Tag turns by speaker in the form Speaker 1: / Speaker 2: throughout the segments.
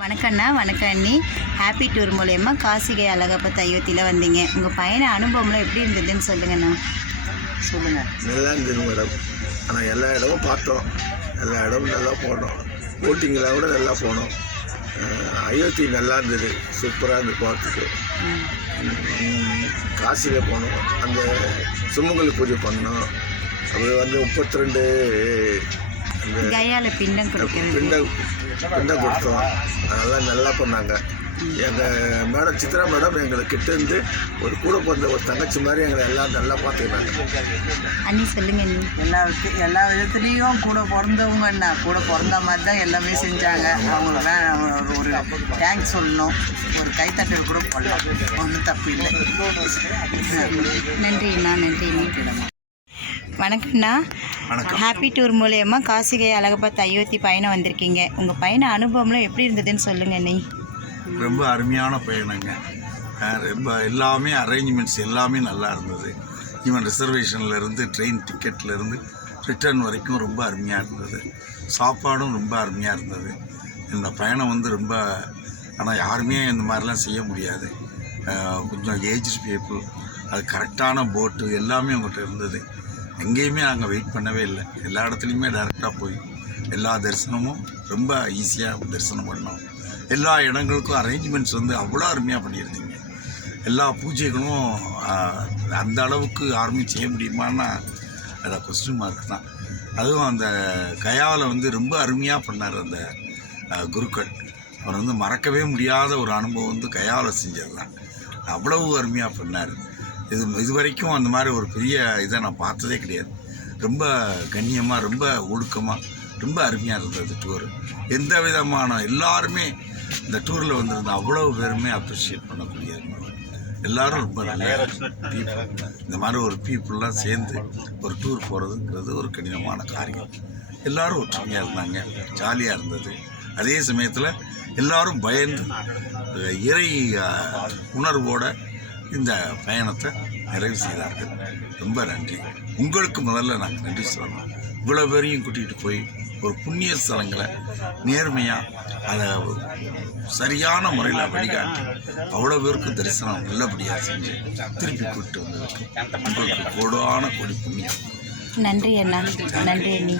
Speaker 1: வணக்கண்ணா வணக்கம் அண்ணி. ஹாப்பி டூர் மூலயமா காசிகை அழகப்ப அயோத்தியில் வந்தீங்க. உங்கள் பயண அனுபவம்லாம் எப்படி இருந்ததுன்னு சொல்லுங்கண்ணா.
Speaker 2: சொல்லுங்கள்
Speaker 3: நல்லா இருந்தது மேடம். ஆனால் எல்லா இடமும் பார்த்தோம். எல்லா இடமும் நல்லா போனோம். போட்டிங்கில் கூட நல்லா போனோம். அயோத்தி நல்லா இருந்தது. சூப்பராக இருந்தது போகிறதுக்கு காசியில் போனோம். அந்த சுமங்கல் பூஜை பண்ணோம். அப்புறம் வந்து முப்பத்தி ரெண்டு
Speaker 1: கயால பிண்டம் கொடுக்குறது.
Speaker 3: பிண்டம் பிண்டம் கொடுத்தோம். அதெல்லாம் நல்லா பண்ணாங்க. எங்கள் மேடம் சித்ரா மேடம் எங்களை கிட்ட இருந்து ஒரு கூட பிறந்த ஒரு தங்கச்சி மாதிரி எங்களை எல்லாம் நல்லா பார்த்துக்கினாங்க
Speaker 1: அண்ணி சொல்லுங்க
Speaker 2: எல்லா எல்லா விதத்துலேயும் கூட பிறந்தவங்க என்ன கூட பிறந்த மாதிரி தான் எல்லாமே செஞ்சாங்க. அவங்களுக்கு ஒரு- தேங்க்ஸ் சொல்லணும். ஒரு கைத்தட்டல் கூட பண்ணலாம் ஒன்றும் தப்பு இல்லை.
Speaker 1: நன்றி அண்ணா நன்றி அண்ணி. வணக்கம்ண்ணா
Speaker 3: வணக்கம்.
Speaker 1: ஹாப்பி டூர் மூலயமா காசிகை அழகப்பத் அயோத்தி பயணம் வந்திருக்கீங்க. உங்கள் பயண அனுபவம்லாம் எப்படி இருந்ததுன்னு சொல்லுங்க அண்ணி.
Speaker 4: ரொம்ப அருமையான பயணங்க. ரொம்ப எல்லாமே அரேஞ்ச்மெண்ட்ஸ் எல்லாமே நல்லா இருந்தது. ஈவன் ரிசர்வேஷன்ல இருந்து ட்ரெயின் டிக்கெட்ல இருந்து ரிட்டர்ன் வரைக்கும் ரொம்ப அருமையாக இருந்தது. சாப்பாடும் ரொம்ப அருமையாக இருந்தது. இந்த பயணம் வந்து ரொம்ப ஆனால் யாருமே இந்த மாதிரிலாம் செய்ய முடியாது. கொஞ்சம் ஏஜ் பீப்புள் அது கரெக்டான போட்டு எல்லாமே உங்கள்கிட்ட இருந்தது. எங்கேயுமே நாங்கள் வெயிட் பண்ணவே இல்லை. எல்லா இடத்துலையுமே டேரெக்டாக போய் எல்லா தரிசனமும் ரொம்ப ஈஸியாக தரிசனம் பண்ணோம். எல்லா இடங்களுக்கும் அரேஞ்ச்மெண்ட்ஸ் வந்து அவ்வளோ அருமையாக பண்ணியிருந்தீங்க. எல்லா பூஜைகளும் அந்த அளவுக்கு ஆர்மி செய்ய முடியுமான்னா அதை கொஸ்டின் மார்க் தான். அதுவும் அந்த கயாவில் வந்து ரொம்ப அருமையாக பண்ணார் அந்த குருக்கள். அவர் வந்து மறக்கவே முடியாத ஒரு அனுபவம் வந்து கயாவில் செஞ்சது தான் அவ்வளவு அருமையாக பண்ணார். இது இது வரைக்கும் அந்த மாதிரி ஒரு பெரிய இதை நான் பார்த்ததே கிடையாது. ரொம்ப கண்ணியமாக ரொம்ப ஒழுக்கமாக ரொம்ப அருமையாக இருந்தது டூர் எந்த விதமான எல்லாருமே இந்த டூரில் வந்திருந்த அவ்வளோ பேருமே அப்ரிஷியேட் பண்ணக்கூடிய எல்லாரும் ரொம்ப நல்ல பீப்புள் இந்த மாதிரி ஒரு பீப்புளெலாம் சேர்ந்து ஒரு டூர் போகிறதுங்கிறது ஒரு கடினமான காரியம். எல்லாரும் ஒற்றுமையாக இருந்தாங்க ஜாலியாக இருந்தது. அதே சமயத்தில் எல்லாரும் பயந்து இறை உணர்வோடு இந்த பயணத்தை நிறைவு செய்தார்கள். ரொம்ப நன்றி. உங்களுக்கு முதல்ல நாங்கள் நன்றி சொல்லணும். இவ்வளோ பேரையும் கூட்டிகிட்டு போய் ஒரு புண்ணிய ஸ்தலங்களை நேர்மையாக அதை சரியான முறையில் வழிகாட்டி அவ்வளோ பேருக்கு தரிசனம் நல்லபடியாக செஞ்சு திருப்பி கூப்பிட்டு வந்ததுக்கு உங்களுக்கு கோடான கோடி புண்ணியம்.
Speaker 1: நன்றி அண்ணா. நன்றி அண்ணி.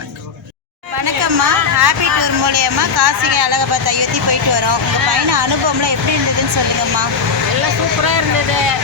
Speaker 1: வணக்கம்மா. ஹாப்பி டூர் மூலயமா காசிகை அழகப்பத் அயோத்தி போயிட்டு வரோம். உங்கள் பயண அனுபவம்லாம் எப்படி இருந்ததுன்னு சொல்லுங்கம்மா.
Speaker 5: எல்லாம் சூப்பராக இருந்தது.